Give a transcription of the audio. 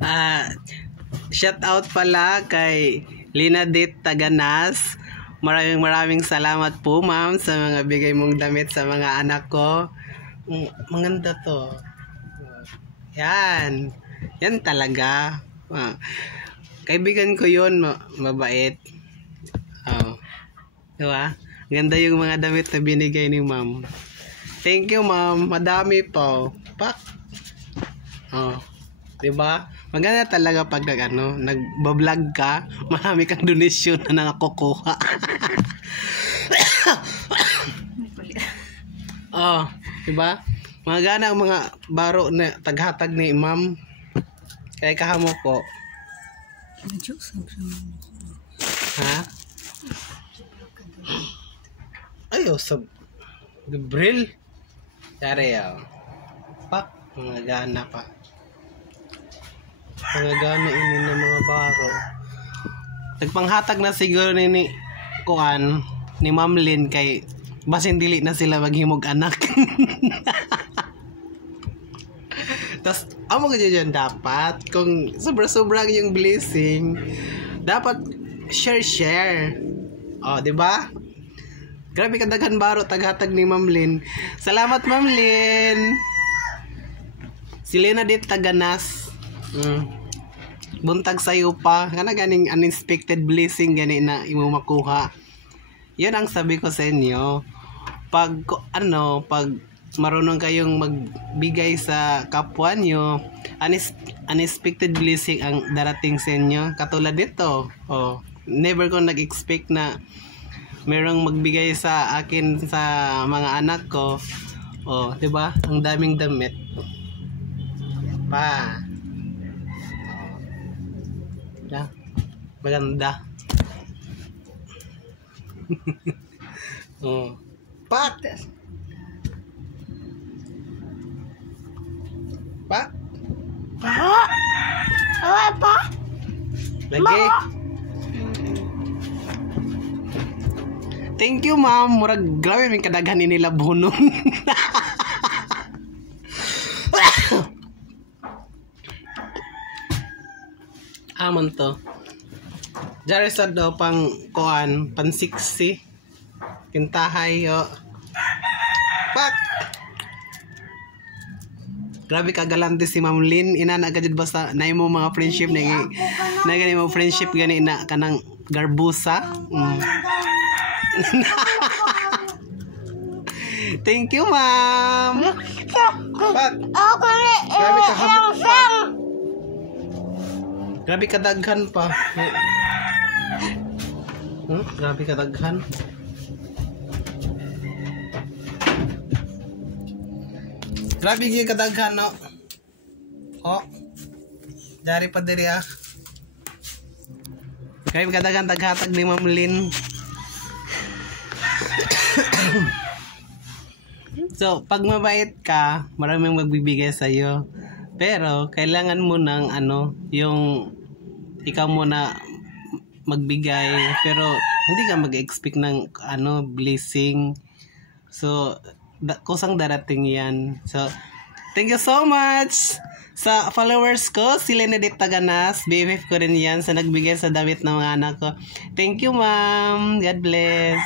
Ah, shout out pala kay Linadit Taganas. Maraming salamat po, ma'am, sa mga bigay mong damit sa mga anak ko. Maganda to. Yan. Yan talaga. Kaibigan ko yun, mabait. Diba? Ganda yung mga damit na binigay ni ma'am. Thank you, ma'am. Madami po. Pak. Diba? Maganda talaga pag nagbablog ka, marami kang donation na nakakukuha. Diba? Magana ang mga baro na taghatag ni ma'am. Kaya kahamo ko. Ha? Ayo sa Gabriel. Yari Pak, mga gana pa. Mga gana ini ng mga baro. Nagpanghatag na siguro ni Kuan, ni Ma'am Lynn kay basin dili na sila maghimog anak. Tas amo ka dyan dapat kung sobra-sobra yung blessing, dapat share. Di ba? Grabe kadaghan baro taghatag ni Ma'am Lynn. Salamat, Ma'am Lynn. Si Linadit Taganas. Buntag sayo pa. Kana ganing unexpected blessing gani na imo makuha. Yan ang sabi ko sa inyo. Pag marunong kayong magbigay sa kapwa nyo, unexpected blessing ang darating sa inyo. Katulad dito. Never ko nag-expect na merong magbigay sa akin sa mga anak ko. Diba? Ang daming damit. Pa. Maganda. Pak. Pak. Pa. Lagi. Thank you, ma'am. Murag grabe may kadaghan ni nila bunon. Aman to. Jari sa daw pang kuan, pan 60. Kintahay yo. Pak. Grabe ka galante si Ma'am Lynn. Ina na gajud basta na mo mga friendship na gani mo friendship gani na kanang garbusa. Thank you, ma'am. Pak. Grabe ka hamot pa. Grabe ka daghan pa. Grabe ka daghan. Grabe gyud ka daghan, no. Dari pa diri Grabe ka daghan taghatag ni Ma'am Lynn. So, pag mabait ka, maraming magbibigay sa iyo. Pero kailangan mo ng yung ikaw muna magbigay, pero hindi ka mag-expect ng blessing. So kusang darating yan. So thank you so much sa followers ko, si Linadit Taganas, BFF ko rin yan, sa nagbigay sa damit ng mga anak ko. Thank you, ma'am. God bless.